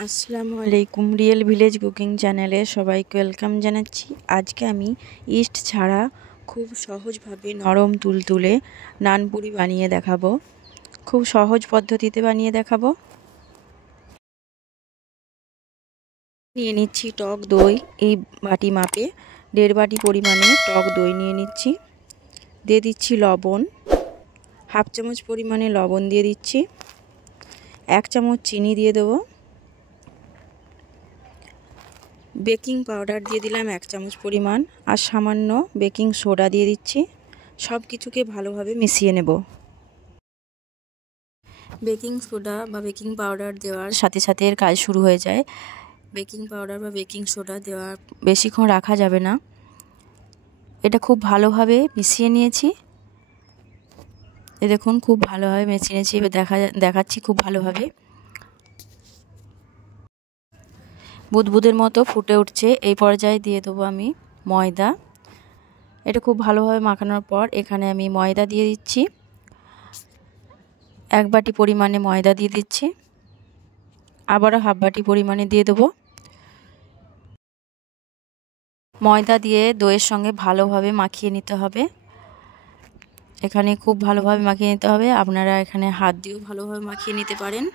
আসসালামু আলাইকুম। Real village cooking চ্যানেলে সবাইকে ওয়েলকাম জানাচ্ছি। আজকে আমি ইস্ট ছাড়া খুব সহজভাবে নরম তুলতুলে নানপুরি বানিয়ে দেখাবো। খুব সহজ পদ্ধতিতে বানিয়ে দেখাবো। নিয়ে নিচ্ছি টক দই, এই বাটি মাপে 1.5 বাটি পরিমাণে টক দই নিয়ে নিচ্ছি। দিয়ে দিচ্ছি লবণ, 1/2 চামচ পরিমাণে লবণ দিয়ে দিচ্ছি। 1 চামচ চিনি দিয়ে দেবো। বেকিং পাউডার দিয়ে দিলাম 1 চামচ পরিমাণ, আর সামান্য বেকিং সোডা দিয়ে দিচ্ছি। সব কিছুকে ভালোভাবে মিশিয়ে নেব। বেকিং সোডা বা বেকিং পাউডার দেওয়ার সাথে সাথে এর কাজ শুরু হয়ে যায়। বেকিং পাউডার বা বেকিং সোডা দেওয়ার বেশিক্ষণ রাখা যাবে না। এটা খুব ভালোভাবে মিশিয়ে নিয়েছি। দেখুন খুব ভালোভাবে মিশিয়ে নিয়েছি। এবার দেখাচ্ছি খুব ভালোভাবে বুদবুদের মতো ফুটে উঠছে। এই পর্যায়ে দিয়ে দেবো আমি ময়দা। এটা খুব ভালোভাবে মাখানোর পর এখানে আমি ময়দা দিয়ে দিচ্ছি। 1 বাটি পরিমাণে ময়দা দিয়ে দিচ্ছি। আবারও 1/2 বাটি পরিমাণে দিয়ে দেবো। ময়দা দিয়ে দইয়ের সঙ্গে ভালোভাবে মাখিয়ে নিতে হবে। এখানে খুব ভালোভাবে মাখিয়ে নিতে হবে। আপনারা এখানে হাত দিয়েও ভালোভাবে মাখিয়ে নিতে পারেন।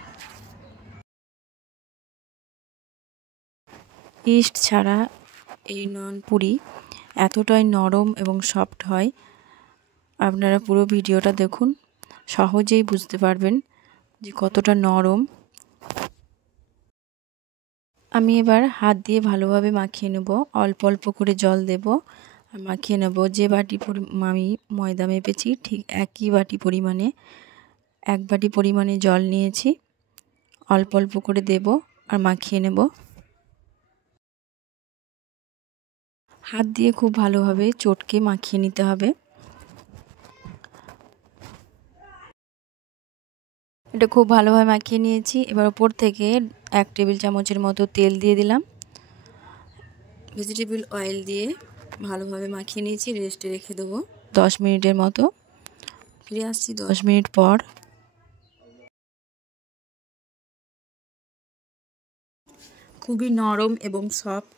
ইস্ট ছাড়া এই নানপুরি এতটাই নরম এবং সফট হয়, আপনারা পুরো ভিডিওটা দেখুন, সহজেই বুঝতে পারবেন যে কতটা নরম। আমি এবার হাত দিয়ে ভালোভাবে মাখিয়ে নেব। অল্প অল্প করে জল দেব আর মাখিয়ে নেব। যে বাটি আমি ময়দা মেপেছি ঠিক একই বাটি পরিমাণে 1 বাটি পরিমাণে জল নিয়েছি। অল্প অল্প করে দেব আর মাখিয়ে নেব। হাত দিয়ে খুব ভালোভাবে চটকে মাখিয়ে নিতে হবে। এটা খুব ভালোভাবে মাখিয়ে নিয়েছি। এবার উপর থেকে 1 টেবিল চামচের মতো তেল দিয়ে দিলাম। ভেজিটেবল অয়েল দিয়ে ভালোভাবে মাখিয়ে নিয়েছি। রেস্টে রেখে দেবো 10 মিনিটের মতো। ফিরে আসছি 10 মিনিট পর। খুবই নরম এবং সফট।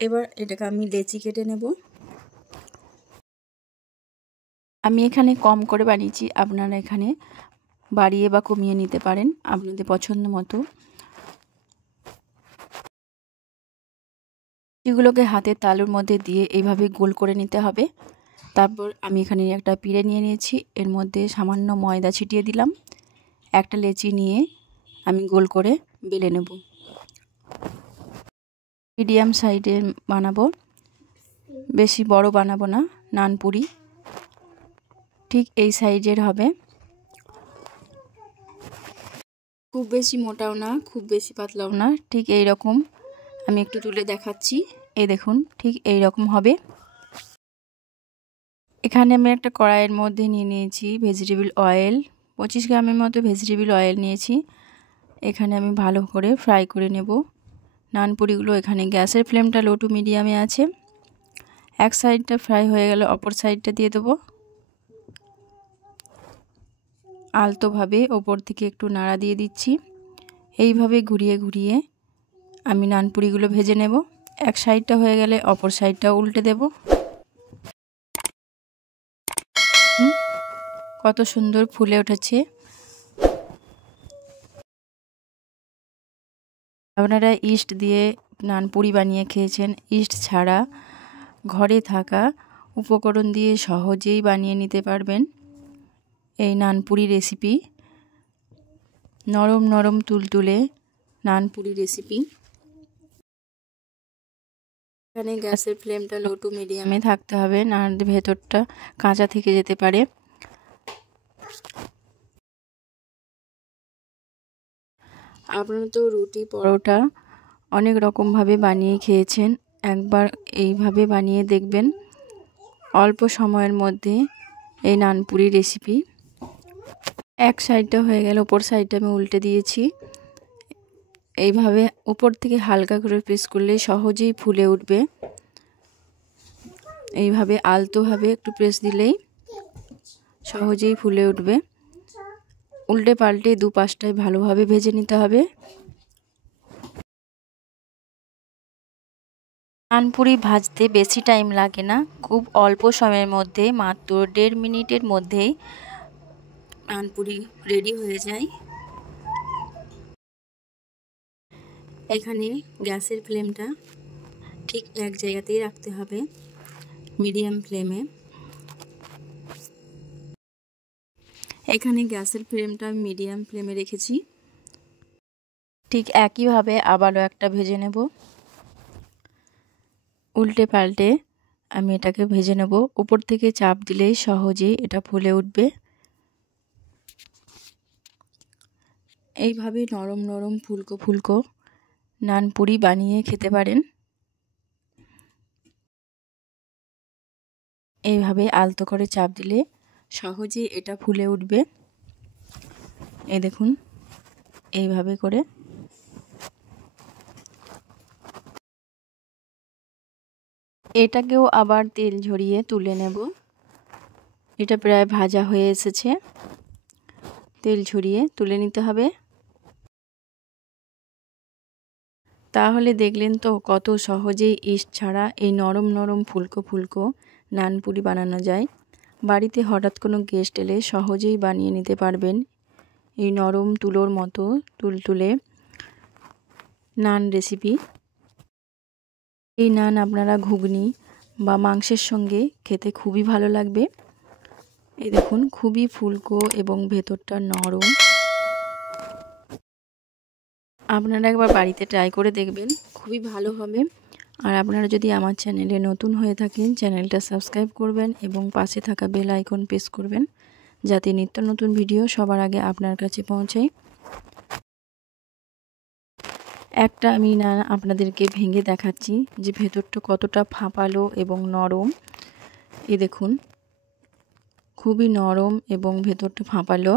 এবার এটাকে আমি লেচি কেটে নেব। আমি এখানে কম করে বানিয়েছি, আপনারা এখানে বাড়িয়ে বা কমিয়ে নিতে পারেন আপনাদের পছন্দ মতো। এগুলোকে হাতের তালুর মধ্যে দিয়ে এইভাবে গোল করে নিতে হবে। তারপর আমি এখানে একটা পিঁড়ে নিয়ে নিয়েছি, এর মধ্যে সামান্য ময়দা ছিটিয়ে দিলাম। একটা লেচি নিয়ে আমি গোল করে বেলে নেব। মিডিয়াম সাইজে বানাবো, বেশি বড় বানাবো না। নানপুরি ঠিক এই সাইজের হবে, খুব বেশি মোটাও না খুব বেশি পাতলাও না, ঠিক এই রকম। আমি একটু তুলে দেখাচ্ছি। এই দেখুন ঠিক এই রকম হবে। এখানে আমি একটা কড়াইয়ের মধ্যে নিয়ে নিয়েছি ভেজিটেবল অয়েল। 25 গ্রামের মতো ভেজিটেবল অয়েল নিয়েছি। এখানে আমি ভালো করে ফ্রাই করে নেব নানপুরিগুলো। এখানে গ্যাসের ফ্লেমটা লো টু মিডিয়ামে আছে। এক সাইডটা ফ্রাই হয়ে গেলে অপর সাইডটা দিয়ে দেবো। আলতোভাবে ওপর থেকে একটু নাড়া দিয়ে দিচ্ছি। এইভাবে ঘুরিয়ে ঘুরিয়ে আমি নানপুরিগুলো ভেজে নেব। এক সাইডটা হয়ে গেলে অপর সাইডটাও উল্টে দেব। কত সুন্দর ফুলে উঠেছে। আপনারা ইস্ট দিয়ে নানপুরি বানিয়ে খেয়েছেন। ইস্ট ছাড়া ঘরে থাকা উপকরণ দিয়ে সহজেই বানিয়ে নিতে পারবেন এই নানপুরি রেসিপি। নরম নরম তুলতুলে নানপুরি রেসিপি। এখানে গ্যাসের ফ্লেমটা লো টু মিডিয়ামে থাকতে হবে, না ভেতরটা কাঁচা থেকে যেতে পারে। আপনারা তো রুটি পরোটা অনেক রকমভাবে বানিয়ে খেয়েছেন, একবার এইভাবে বানিয়ে দেখবেন। অল্প সময়ের মধ্যে এই নানপুরি রেসিপি। এক সাইডটা হয়ে গেল, ওপর সাইডটা আমি উল্টে দিয়েছি। এইভাবে উপর থেকে হালকা করে প্রেস করলে সহজেই ফুলে উঠবে। এইভাবে আলতোভাবে একটু প্রেস দিলেই সহজেই ফুলে উঠবে। উল্টে পাল্টে দুপাশটায় ভালোভাবে ভেজে নিতে হবে। নানপুরি ভাজতে বেশি টাইম লাগে না, খুব অল্প সময়ের মধ্যে মাত্র 1.5 মিনিটের মধ্যেই নানপুরি রেডি হয়ে যায়। এখানে গ্যাসের ফ্লেমটা ঠিক এক জায়গাতেই রাখতে হবে, মিডিয়াম ফ্লেমে। এখানে গ্যাসের ফ্লেমটা মিডিয়াম ফ্লেমে রেখেছি। ঠিক একইভাবে আবারও একটা ভেজে নেব। উল্টে পাল্টে আমি এটাকে ভেজে নেব। উপর থেকে চাপ দিলেই সহজেই এটা ফুলে উঠবে। এইভাবে নরম নরম ফুলকো ফুলকো নানপুরি বানিয়ে খেতে পারেন। এইভাবে আলতো করে চাপ দিলে সহজেই এটা ফুলে উঠবে। এই দেখুন, এইভাবে করে। এটাকেও আবার তেল ঝরিয়ে তুলে নেব। এটা প্রায় ভাজা হয়ে এসেছে, তেল ঝরিয়ে তুলে নিতে হবে। তাহলে দেখলেন তো কত সহজেই ইস্ট ছাড়া এই নরম নরম ফুলকো ফুলকো নানপুরি বানানো যায়। বাড়িতে হঠাৎ কোনো গেস্ট এলে সহজেই বানিয়ে নিতে পারবেন এই নরম তুলোর মতো তুলতুলে নান রেসিপি। এই নান আপনারা ঘুগনি বা মাংসের সঙ্গে খেতে খুবই ভালো লাগবে। এই দেখুন, খুবই ফুলকো এবং ভেতরটা নরম। আপনারা একবার বাড়িতে ট্রাই করে দেখবেন, খুবই ভালো হবে। আর আপনারা যদি আমার চ্যানেলে নতুন হয়ে থাকেন, চ্যানেলটা সাবস্ক্রাইব করবেন এবং পাশে থাকা বেল আইকন প্রেস করবেন, যাতে নিত্য নতুন ভিডিও সবার আগে আপনার কাছে পৌঁছায়। একটা আমি না আপনাদেরকে ভেঙে দেখাচ্ছি যে ভেতরটা কতটা ফাঁপালো এবং নরম। এই দেখুন, খুবই নরম এবং ভেতরটা ফাঁপালো।